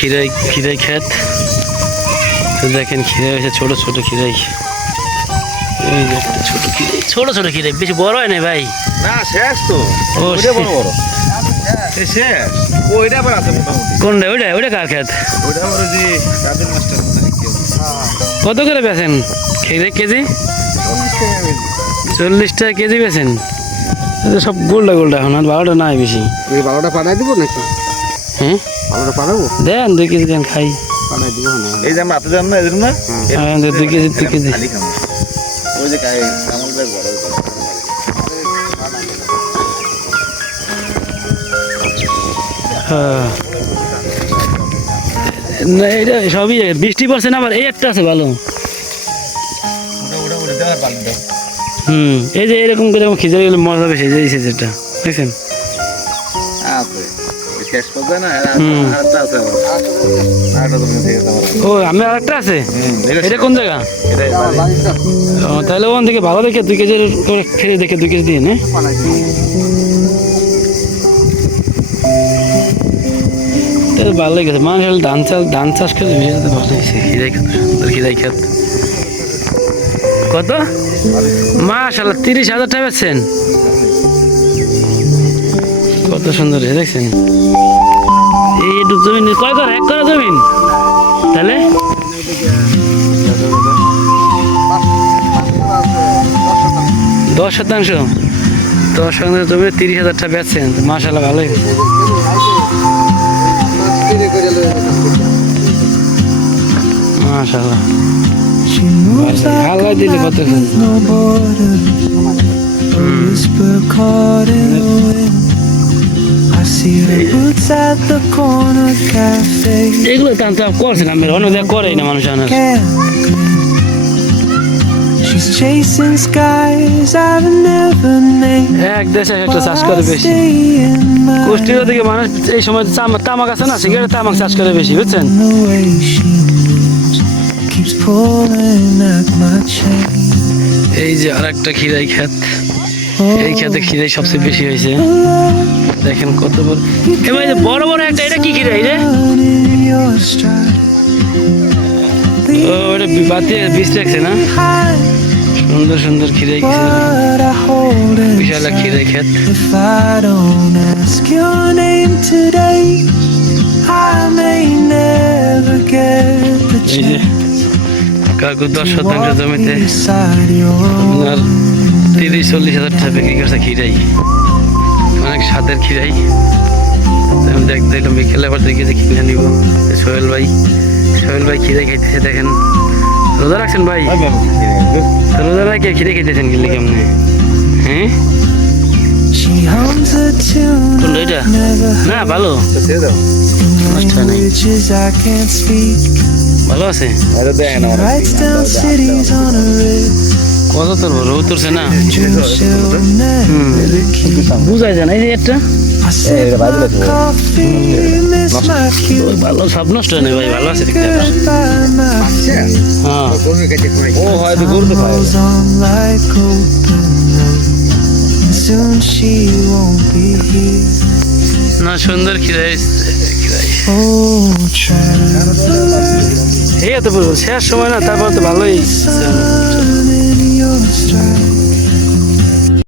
খিরাই ক্ষেত তো দেখেন খিরাই হয়েছে ছোট ছোট খিরাই এই যে একটা ছোট ছোট খিরাই বেশি বড় হয় না ভাই না শেষ তো ও ওইটা বড় বড় শেষ ওইটা আবার আছে মোটামুটি কোনটা ওইটা কার ক্ষেত ওইটা আবার ওই যে কাজের মাস্টার কত করে বেচেন খিরাই কেজি 40 টাকা কেজি বেচেন সব গোল্ডা গোল্ডা এখন আর 12টা নাই বেশি ওই 12টা পাঠাই দিব নাকি হ্যাঁ 12টা পাঠাবো দেন 2 কেজি দেন খাই পাঠাই দিব না এই যে আমরা হাতে জান না এদের না হ্যাঁ 2 কেজি খালি খাবো ওই যে কামল ভাই বড় হ্যাঁ না এটা সবই বৃষ্টি পড়ছে না আবার এই একটা আছে ভালো ওটা দেওয়ার পাল দাও এই যে এরকম করে খিচুড়ি গেলে মজা বেশি যে সেটা দেখছেন আছে শেষ পর্যন্ত না আরেকটা আছে আরেকটা তুমি থেকে দাও ও আমি আরেকটা আছে এটা কোন জায়গা এটাই ও তাহলে ওখান থেকে ভালো দেখে 2 কেজি করে খেয়ে দেখে 2 কেজি দিয়ে নে তাহলে ভালো লেগেছে মানুষ ধান চাষ করে ভালো লেগেছে খিরাই খেত কত মাশাআল্লাহ 30,000 টাকা বেচছেন কত সুন্দর দেখছেন এই একটু জমিন কয় করে 1 করে জমিন তাহলে 10% 10% জমিনে 30,000 টাকা বেচছেন মাশাআল্লাহ ভালোই মাশাআল্লাহ আল্লাহ দিলে কত এগুলো তো আনতে করছে না অন্য জায়গায় করেই না মানুষ আনার এক দেশে একটা চাষ করে বেশি কুষ্টির ওদিকে মানুষ এই সময় তামাক আছে না সিগারেট তামাক চাষ করে বেশি বুঝছেন এই যে আর একটা খিরাই ক্ষেত এই ক্ষেতে খিরাই সবচেয়ে বেশি হয়েছে দেখেন কত বড় এবার বড় বড় একটা এটা কি খিরাই রে ও এটা বাতিয়ে বীজ রাখছে না সুন্দর সুন্দর খিরাই বিশাল খিরাই ক্ষেত এই যে কাকু 10% জমিতে আপনার 30-40 হাজার টাকা বিক্রি করছে খিরাই অনেক স্বাদের খিরাই আমি দেখলাম বিকেলে আবার 2 কেজি কিনে নিব সোহেল ভাই খিরাই খাইতেছে দেখেন রোজা রাখছেন ভাই রোজা রাখে খিরাই খাইতেছেন কিনলে কেমনে হ্যাঁ কোনটা এটা না ভালো নষ্ট হয় নাই ভালো আছে কত তোর রোদ তুলছে না বুঝাই যায় না এই যে একটা ভালো সব নষ্ট হয় না ভাই ভালো আছে দেখতে হ্যাঁ ও হয়তো ঘুরতে পারে না সুন্দর খিরাই এই তো বলবো শেষ সময় না তারপর তো ভালোই